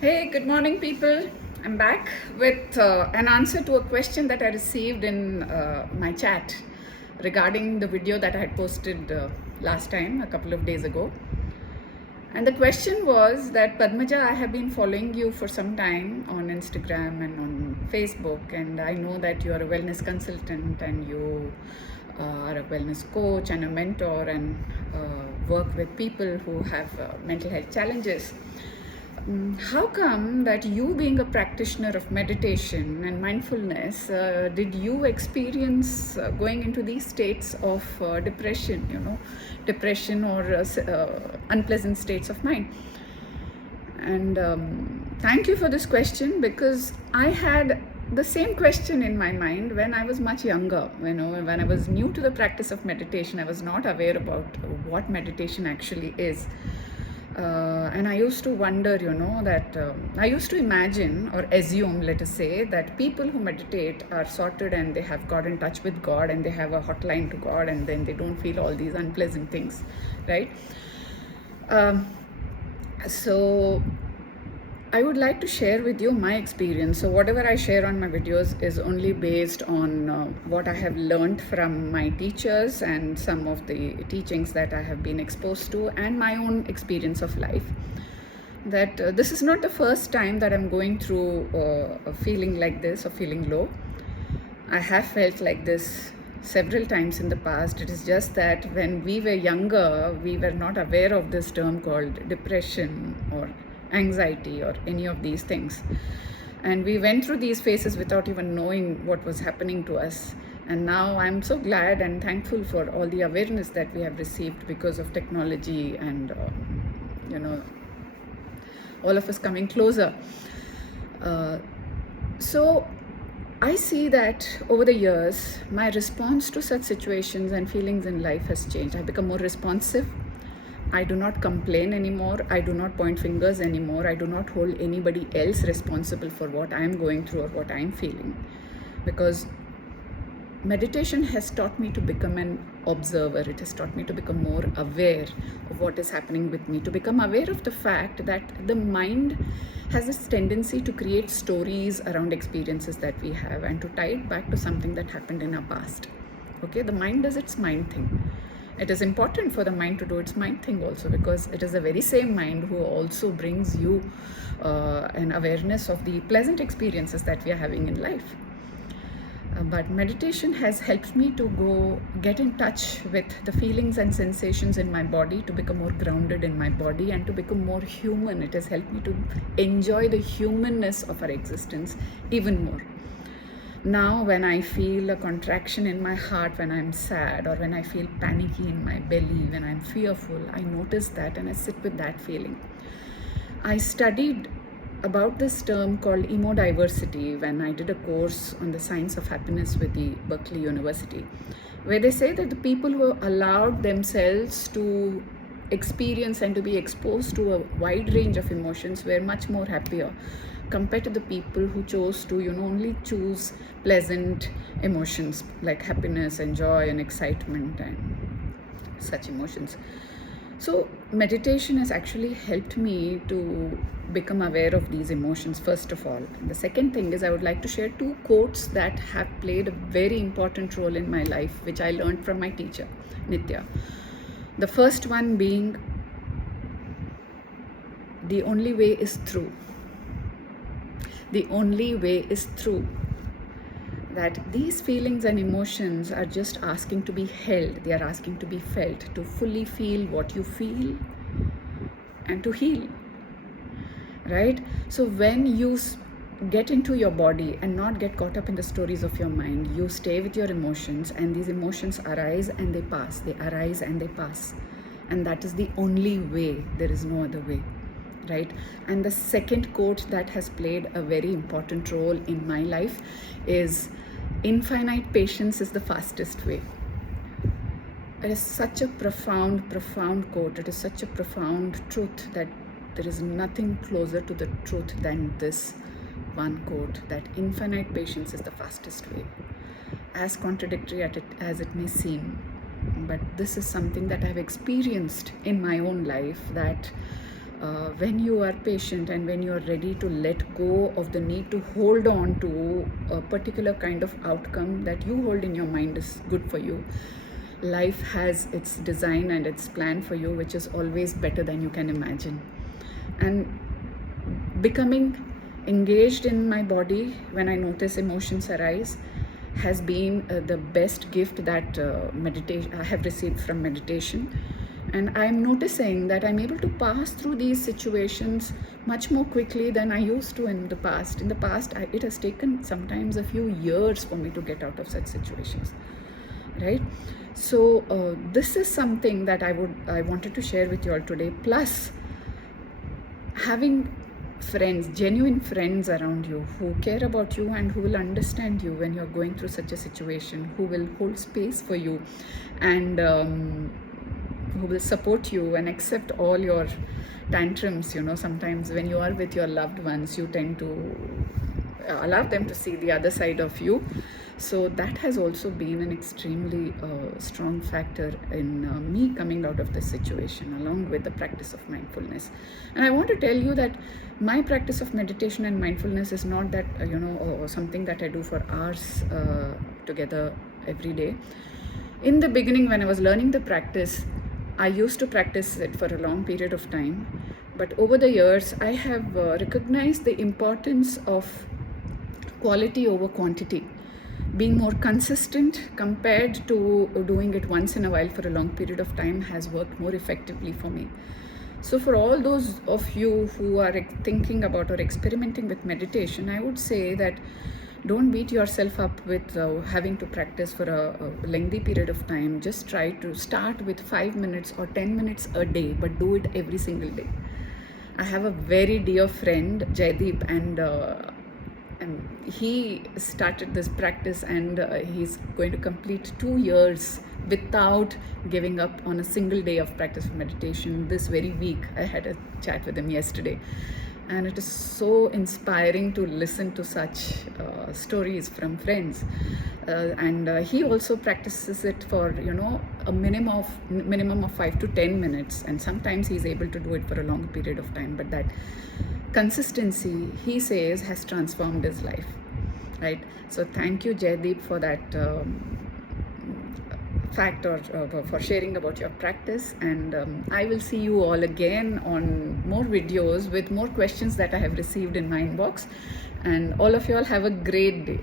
Hey, good morning, people. I'm back with an answer to a question that I received in my chat regarding the video that I had posted last time, a couple of days ago. And the question was that Padmajaa, I have been following you for some time on Instagram and on Facebook, and I know that you are a wellness consultant and you are a wellness coach and a mentor and work with people who have mental health challenges. How come that you, being a practitioner of meditation and mindfulness, did you experience going into these states of depression or unpleasant states of mind? And thank you for this question, because I had the same question in my mind when I was much younger. When I was new to the practice of meditation, I was not aware about what meditation actually is. And I used to wonder, that I used to imagine or assume, let us say, that people who meditate are sorted and they have got in touch with God and they have a hotline to God, and then they don't feel all these unpleasant things, right? So I would like to share with you my experience. So whatever I share on my videos is only based on what I have learned from my teachers and some of the teachings that I have been exposed to, and my own experience of life. That this is not the first time that I'm going through a feeling like this or feeling low. I have felt like this several times in the past. It is just that when we were younger, we were not aware of this term called depression or anxiety or any of these things, and we went through these phases without even knowing what was happening to us. And now I'm so glad and thankful for all the awareness that we have received because of technology and all of us coming closer. So I see that over the years my response to such situations and feelings in life has changed. I've become more responsive. I do not complain anymore. I do not point fingers anymore. I do not hold anybody else responsible for what I am going through or what I am feeling. Because meditation has taught me to become an observer. It has taught me to become more aware of what is happening with me, to become aware of the fact that the mind has this tendency to create stories around experiences that we have and to tie it back to something that happened in our past. Okay, the mind does its mind thing. It is important for the mind to do its mind thing also, because it is the very same mind who also brings you an awareness of the pleasant experiences that we are having in life. But meditation has helped me to go get in touch with the feelings and sensations in my body, to become more grounded in my body and to become more human. It has helped me to enjoy the humanness of our existence even more. Now, when I feel a contraction in my heart, when I'm sad, or when I feel panicky in my belly, when I'm fearful, I notice that and I sit with that feeling. I studied about this term called emodiversity when I did a course on the science of happiness with the Berkeley University, where they say that the people who allowed themselves to experience and to be exposed to a wide range of emotions were much more happier compared to the people who chose to only choose pleasant emotions like happiness and joy and excitement and such emotions. So meditation has actually helped me to become aware of these emotions, first of all. And the second thing is, I would like to share two quotes that have played a very important role in my life, which I learned from my teacher, Nitya. The first one being, the only way is through. The only way is through. That these feelings and emotions are just asking to be held. They are asking to be felt, to fully feel what you feel and to heal. Right? So when you get into your body and not get caught up in the stories of your mind, you stay with your emotions, and these emotions arise and they pass. They arise and they pass. And that is the only way. There is no other way. Right? And the second quote that has played a very important role in my life is, infinite patience is the fastest way. It is such a profound quote. It is such a profound truth that there is nothing closer to the truth than this one quote, that infinite patience is the fastest way. As contradictory as it may seem, but this is something that I've experienced in my own life, that when you are patient and when you are ready to let go of the need to hold on to a particular kind of outcome that you hold in your mind is good for you, life has its design and its plan for you, which is always better than you can imagine. And becoming engaged in my body when I notice emotions arise has been the best gift that I have received from meditation. And I'm noticing that I'm able to pass through these situations much more quickly than I used to in the past. In the past, it has taken sometimes a few years for me to get out of such situations, right? So this is something that I wanted to share with you all today. Plus, having friends, genuine friends around you who care about you and who will understand you when you're going through such a situation, who will hold space for you, and who will support you and accept all your tantrums. Sometimes when you are with your loved ones, you tend to allow them to see the other side of you. So that has also been an extremely strong factor in me coming out of this situation, along with the practice of mindfulness. And I want to tell you that my practice of meditation and mindfulness is not that something that I do for hours together every day. In the beginning, when I was learning the practice, I used to practice it for a long period of time. But over the years, I have recognized the importance of quality over quantity. Being more consistent compared to doing it once in a while for a long period of time has worked more effectively for me. So for all those of you who are thinking about or experimenting with meditation, I would say that don't beat yourself up with having to practice for a lengthy period of time. Just try to start with 5 minutes or 10 minutes a day, but do it every single day. I have a very dear friend, Jaideep, and he started this practice, and he's going to complete 2 years without giving up on a single day of practice of meditation this very week. I had a chat with him yesterday, and it is so inspiring to listen to such stories from friends. And he also practices it for a minimum of 5 to 10 minutes, and sometimes he's able to do it for a long period of time. But that consistency, he says, has transformed his life, right? So thank you, Jaideep, for that fact, or for sharing about your practice. And I will see you all again on more videos with more questions that I have received in my inbox. And all of you all have a great day.